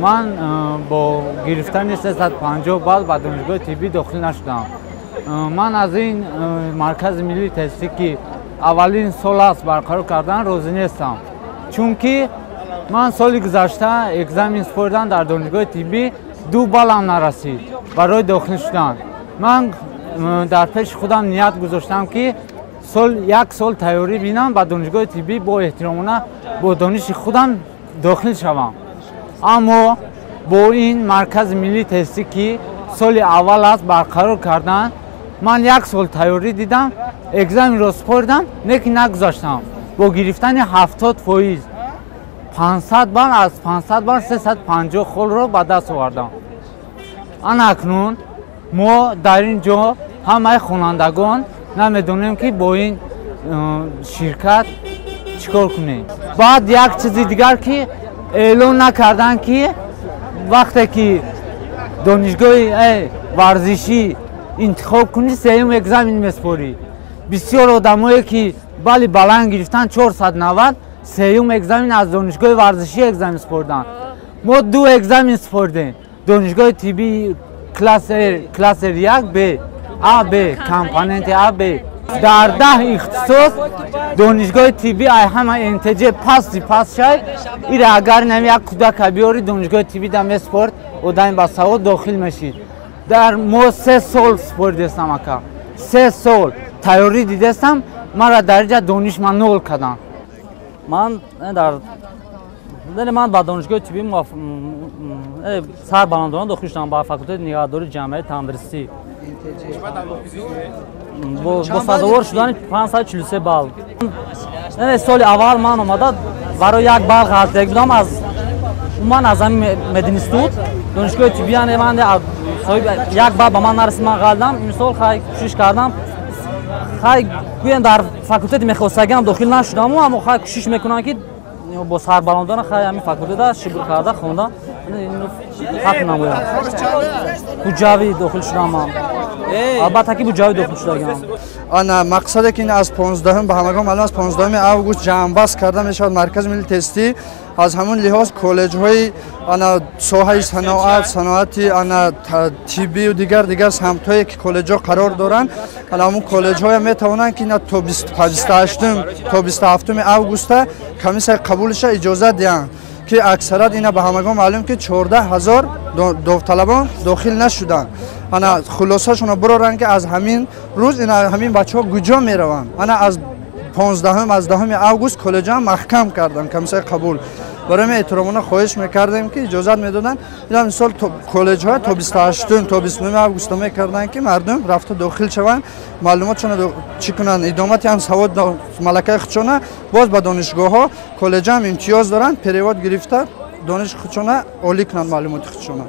من با گرفتن 350 بال به دانشگاه طبی داخل نشدم. من از این مرکز ملی تستی که اولین سال است برقرار کردن راضی نیستم، چون که من سال گذشته اگزمین سپردن در دانشگاه طبی 2 بالم نرسید برای داخل شدن. من در پیش خودم نیت گذاشتم که یک سال تیاری بینم به دانشگاه طبی با احترامانه با دانش خودم داخل شوم. اما با این مرکز ملی تستی که سال اول است برقرار کردن، من 1 سال تیاری دیدم، اگزمین را سپردم لیکن نگذاشتم. با گرفتن 70% 500 بال از 500 بال 350 خال را به دست آوردم. اکنون ما در اینجا همه خوانندگان نمیدونیم که با این شرکت چیکار کنیم. بعد یک چیز دیگر که اعلان نکردن که وقتی که دانشگاه ورزشی انتخاب کنی سیوم اگزمین میسپاری. بسیار آدمایی که بالی بلند گرفتن 490 سیوم اگزمین از دانشگاه ورزشی اگزمین سپردن. ما 2 اگزمین سپردیم، دانشگاه طبی کلاس 1 ب ب کامپوننت ب در 10 اختصاص دانشگاه طبی همه انتجه پاس شد. ایره اگر نمی یک کودک بیاری دانشگاه طبی دم اسپورت و دایم با سواد داخل میشید. در ما 3 سال سپورت دستم اکا 3 سال تیاری دیدستم، مرا درجه دانشمند نول کردن. من با دانشگاه طبی سر بلندان داخل شدم با فاکولته نگهداری جامعه تندرستی. با سازوار شدن 543 بال. سال اول من اومده برای 1 بال غلطی بودم. من از مدنی اینستیتوت دانشگاه طبی من 1 بال به من نرسید، من غلطم. این سال خیلی کوشش کردم، خیلی گویم در فاکولته میخواستگی داخل نشدم، اما خیلی کوشش میکنم که با سربلندان خیلی همین فاکولته در شروع کرده خوندم. حق نمویم بوجاوی داخل شدم. البته که بوجاوی داخل شدم. آن مقصد که از 15 به همگان معلوم است 15 آگوست جمع‌بست کرده میشود مرکز ملی تستی. از همون لحاظ کالج های ساحه صنعتی طبی و دیگر سمت هایی که کالج ها قرار دارند، همون کالج های میتوانند که تا 28 تا 27 آگوست کمیسیون قبولش اجازه دهند که اکثرا اینا به همگان معلوم که 14,000 داوطلبان داخل نشدند. خلاصه‌شون برارن که از همین روز اینا همین بچه‌ها کجا میروند. از 15 از 10 آگوست کالج ها محکم کردن کمیسیون قبول. برای احترامانه خواهش میکردیم که اجازه میدادن این سال کالج ها تا 28 تا 29 آگوست میکردن که مردم رفته داخل شوند، معلوماتشون چی کنن، ادامت هم سواد ملکه خودشون باز به دانشگاه ها کالج هم امتیاز دارن، پریواد گرفته دانش خودشون عالی کنن معلومات خودشون.